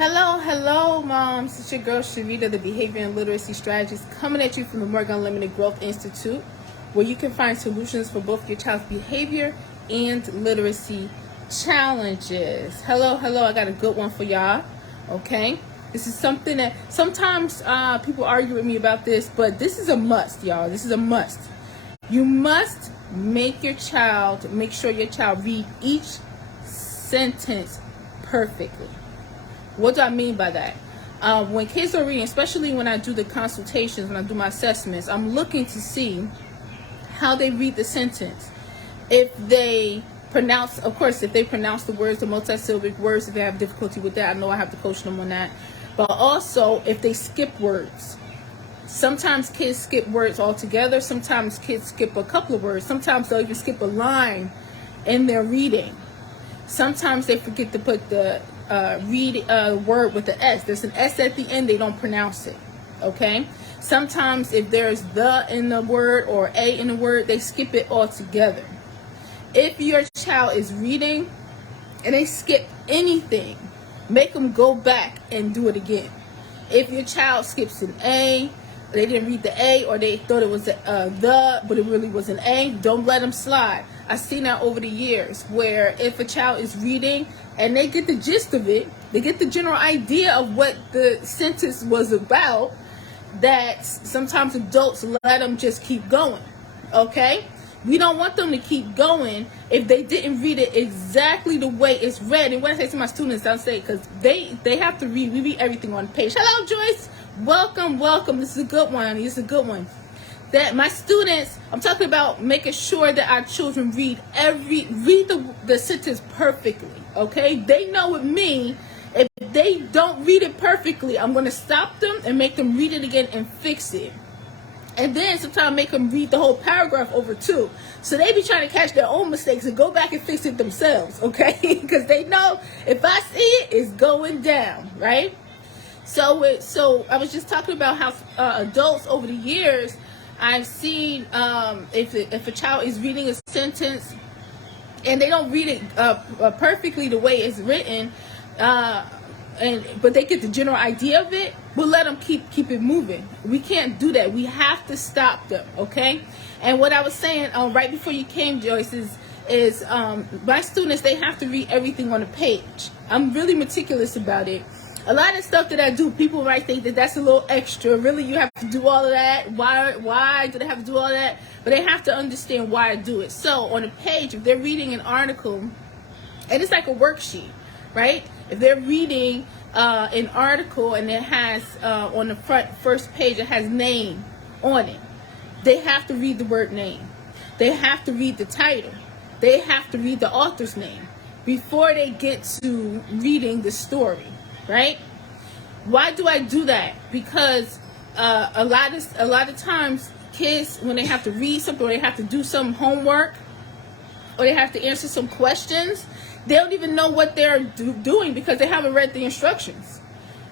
Hello, moms. It's your girl, Sharita, the Behavior and Literacy Strategist, coming at you from the Morgan Unlimited Growth Institute, where you can find solutions for both your child's behavior and literacy challenges. Hello. I got a good one for y'all, okay? This is something that sometimes people argue with me about this, but this is a must, y'all. This is a must. You must make sure your child read each sentence perfectly. What do I mean by that? When kids are reading, especially when I do the consultations, when I do my assessments, I'm looking to see how they read the sentence. If they pronounce the words, the multisyllabic words, if they have difficulty with that, I know I have to coach them on that. But also, if they skip words. Sometimes kids skip words altogether. Sometimes kids skip a couple of words. Sometimes they'll even skip a line in their reading. Sometimes they forget to put the word with the S. There's an S at the end, they don't pronounce it. Okay? Sometimes if there's the in the word or a in the word, they skip it altogether. If your child is reading and they skip anything, make them go back and do it again. If your child skips an A, they didn't read the A, or they thought it was the, but it really was an A, don't let them slide. I've seen that over the years, where if a child is reading and they get the gist of it, they get the general idea of what the sentence was about, that sometimes adults let them just keep going, okay? We don't want them to keep going if they didn't read it exactly the way it's read. And when I say to my students, I'll say, because they have to read, we read everything on the page. Hello, Joyce. Welcome. This is a good one, honey. This is a good one. That my students, I'm talking about making sure that our children read the sentence perfectly, okay? They know with me, if they don't read it perfectly, I'm going to stop them and make them read it again and fix it. And then sometimes make them read the whole paragraph over too. So they be trying to catch their own mistakes and go back and fix it themselves, okay? Because they know if I see it, it's going down, right? So I was just talking about how adults over the years, I've seen if a child is reading a sentence and they don't read it perfectly the way it's written, but they get the general idea of it, we'll let them keep it moving. We can't do that. We have to stop them, okay? And what I was saying right before you came, Joyce, is my students, they have to read everything on the page. I'm really meticulous about it. A lot of stuff that I do, people might think that that's a little extra. Really, you have to do all of that? Why do they have to do all that? But they have to understand why I do it. So on a page, if they're reading an article, and it's like a worksheet, right? If they're reading an article and it has on the first page, it has name on it, they have to read the word name. They have to read the title. They have to read the author's name before they get to reading the story. Right? Why do I do that? Because a lot of times kids, when they have to read something or they have to do some homework or they have to answer some questions, they don't even know what they're doing because they haven't read the instructions.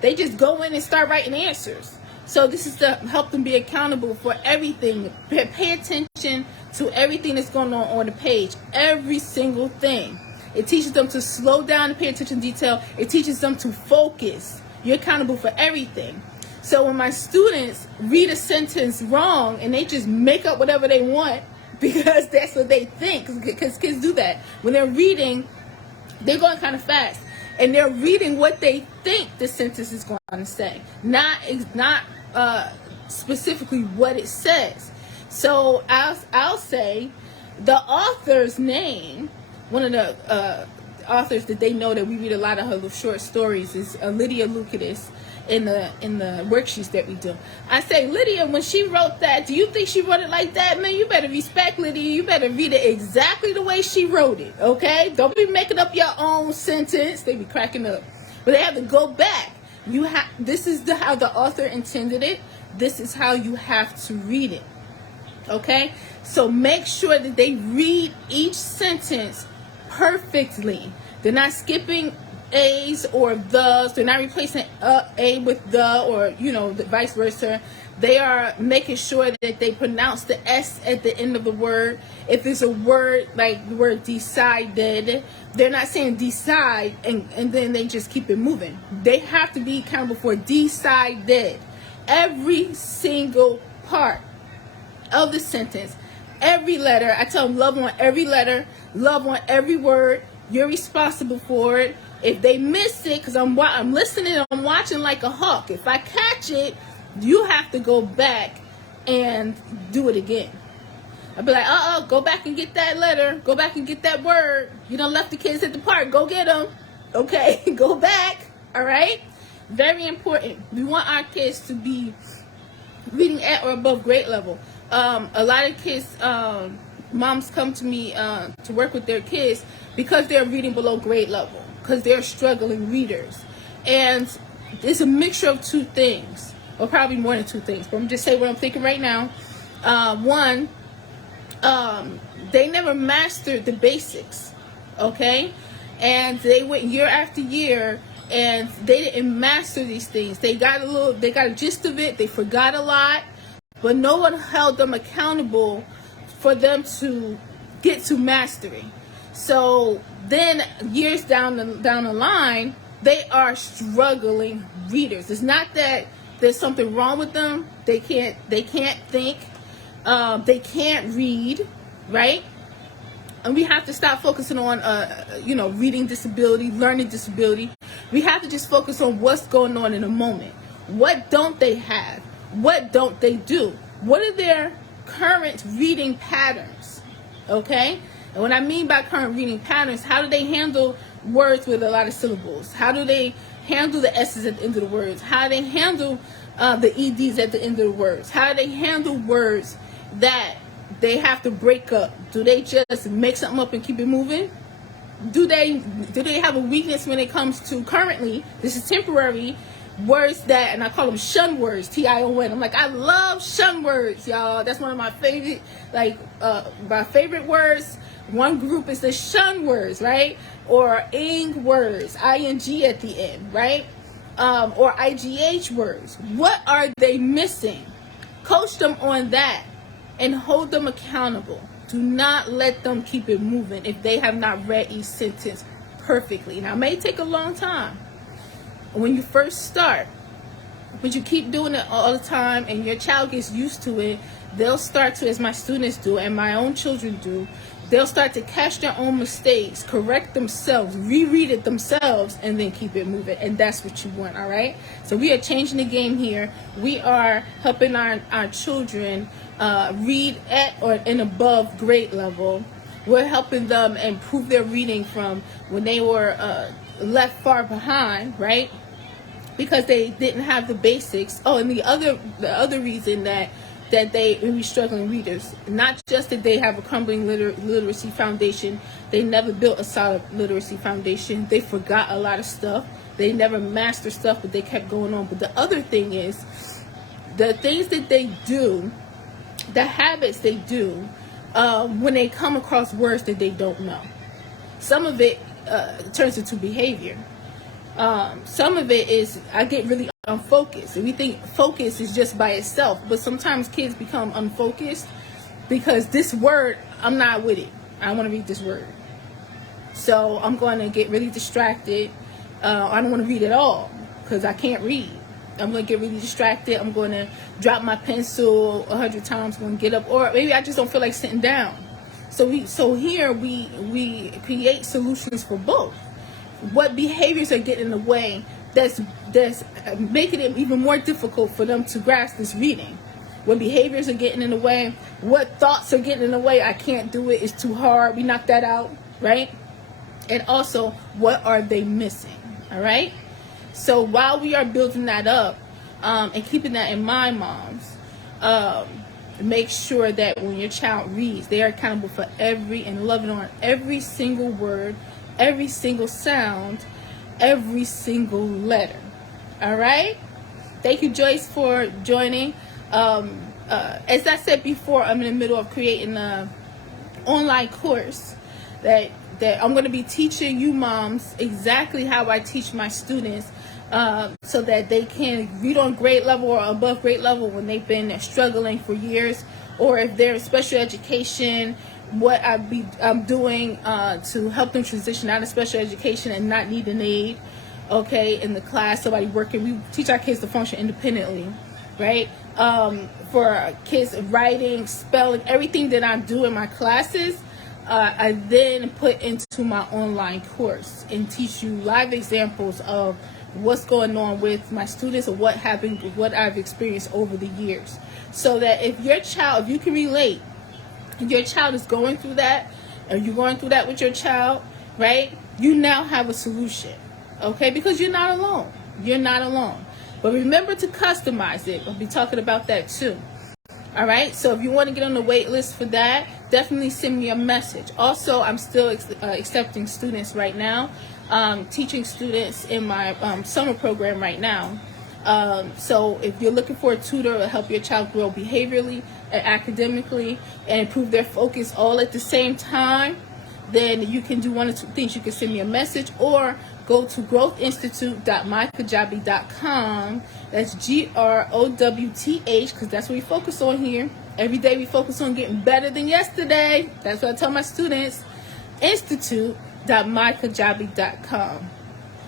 They just go in and start writing answers. So this is to help them be accountable for everything. Pay attention to everything that's going on the page, every single thing. It teaches them to slow down and pay attention to detail. It teaches them to focus. You're accountable for everything. So when my students read a sentence wrong and they just make up whatever they want because that's what they think, because kids do that. When they're reading, they're going kind of fast. And they're reading what they think the sentence is going to say, not specifically what it says. So I'll say the author's name. One of the authors that they know that we read a lot of her short stories is Lydia Lucas in the worksheets that we do. I say, Lydia, when she wrote that, do you think she wrote it like that? Man, you better respect Lydia. You better read it exactly the way she wrote it, okay? Don't be making up your own sentence. They be cracking up. But they have to go back. This is how the author intended it. This is how you have to read it, okay? So make sure that they read each sentence perfectly. They're not skipping A's or the's. They're not replacing a with the, or the vice versa. They are making sure that they pronounce the S at the end of the word. If it's a word like the word decided, they're not saying decide and then they just keep it moving. They have to be accountable for decided. Every single part of the sentence, every letter. I tell them love on every letter, love on every word. You're responsible for it. If they miss it, because I'm listening, I'm watching like a hawk. If I catch it, you have to go back and do it again. I'll be like, go back and get that letter. Go back and get that word. You done left the kids at the park. Go get them. Okay, go back. All right? Very important. We want our kids to be reading at or above grade level. A lot of kids, moms come to me to work with their kids because they're reading below grade level, because they're struggling readers. And it's a mixture of two things. Or probably more than two things, but I'm just saying what I'm thinking right now. One, they never mastered the basics, okay? And they went year after year, and they didn't master these things. They got a gist of it. They forgot a lot, but no one held them accountable for them to get to mastery. So then, years down the line, they are struggling readers. It's not that there's something wrong with them. They can't think. They can't read, right? And we have to stop focusing on, reading disability, learning disability. We have to just focus on what's going on in the moment. What don't they have? What don't they do? What are their current reading patterns? Okay? And what I mean by current reading patterns, how do they handle words with a lot of syllables? How do they handle the S's at the end of the words? How do they handle the EDs at the end of the words? How do they handle words that they have to break up? Do they just make something up and keep it moving? Do they have a weakness when it comes to currently, this is temporary, words that, and I call them shun words, TION. I'm like, I love shun words, y'all. That's one of my favorite, my favorite words. One group is the shun words, right? Or ing words, ing at the end, right? Or IGH words. What are they missing? Coach them on that and hold them accountable. Do not let them keep it moving if they have not read each sentence perfectly. Now, it may take a long time when you first start, but you keep doing it all the time and your child gets used to it. They'll start to, as my students do and my own children do, they'll start to catch their own mistakes, correct themselves, reread it themselves, and then keep it moving. And that's what you want, all right? So we are changing the game here. We are helping our children read at or and above grade level. We're helping them improve their reading from when they were left far behind, right? Because they didn't have the basics. Oh, and the other reason that they may be struggling readers, not just that they have a crumbling literacy foundation, they never built a solid literacy foundation, they forgot a lot of stuff, they never mastered stuff, but they kept going on. But the other thing is, the things that they do, the habits they do, when they come across words that they don't know. Some of it turns into behavior. Some of it is, I get really unfocused. And we think focus is just by itself, but sometimes kids become unfocused because this word, I'm not with it. I want to read this word. So I'm going to get really distracted. I don't want to read at all because I can't read. I'm going to get really distracted. I'm going to drop my pencil 100 times. I'm going to get up, or maybe I just don't feel like sitting down. So here we create solutions for both. What behaviors are getting in the way that's making it even more difficult for them to grasp this reading? What behaviors are getting in the way? What thoughts are getting in the way? I can't do it. It's too hard. We knock that out, right? And also, what are they missing? All right? So while we are building that up and keeping that in mind, moms, make sure that when your child reads, they are accountable for and loving on every single word, every single sound, every single letter. All right? Thank you, Joyce, for joining. As I said before, I'm in the middle of creating an online course that that I'm going to be teaching you moms exactly how I teach my students, so that they can read on grade level or above grade level when they've been struggling for years, or if they're in special education, what I'm doing to help them transition out of special education and not need an aid, okay, in the class. Somebody working, we teach our kids to function independently, right? For kids, writing, spelling, everything that I do in my classes, I then put into my online course and teach you live examples of what's going on with my students or what happened, what I've experienced over the years. So that if your child, if you can relate, if your child is going through that, or you're going through that with your child, right, you now have a solution, okay? Because you're not alone. You're not alone. But remember to customize it. I'll be talking about that too. All right, so if you want to get on the wait list for that, definitely send me a message. Also, I'm still accepting students right now, teaching students in my summer program right now. So if you're looking for a tutor to help your child grow behaviorally and academically and improve their focus all at the same time, then you can do one of two things. You can send me a message or go to growthinstitute.mykajabi.com. That's GROWTH, because that's what we focus on here. Every day we focus on getting better than yesterday. That's what I tell my students. Institute.mykajabi.com.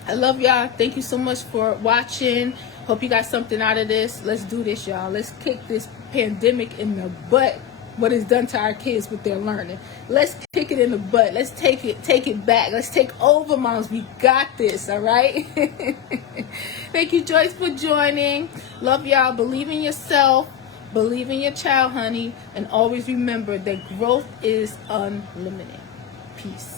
I love y'all. Thank you so much for watching. Hope you got something out of this. Let's do this, y'all. Let's kick this pandemic in the butt. What it's done to our kids with their learning. Let's kick it in the butt. Let's take it back. Let's take over, moms. We got this, all right? Thank you, Joyce, for joining. Love y'all. Believe in yourself. Believe in your child, honey. And always remember that growth is unlimited. Peace.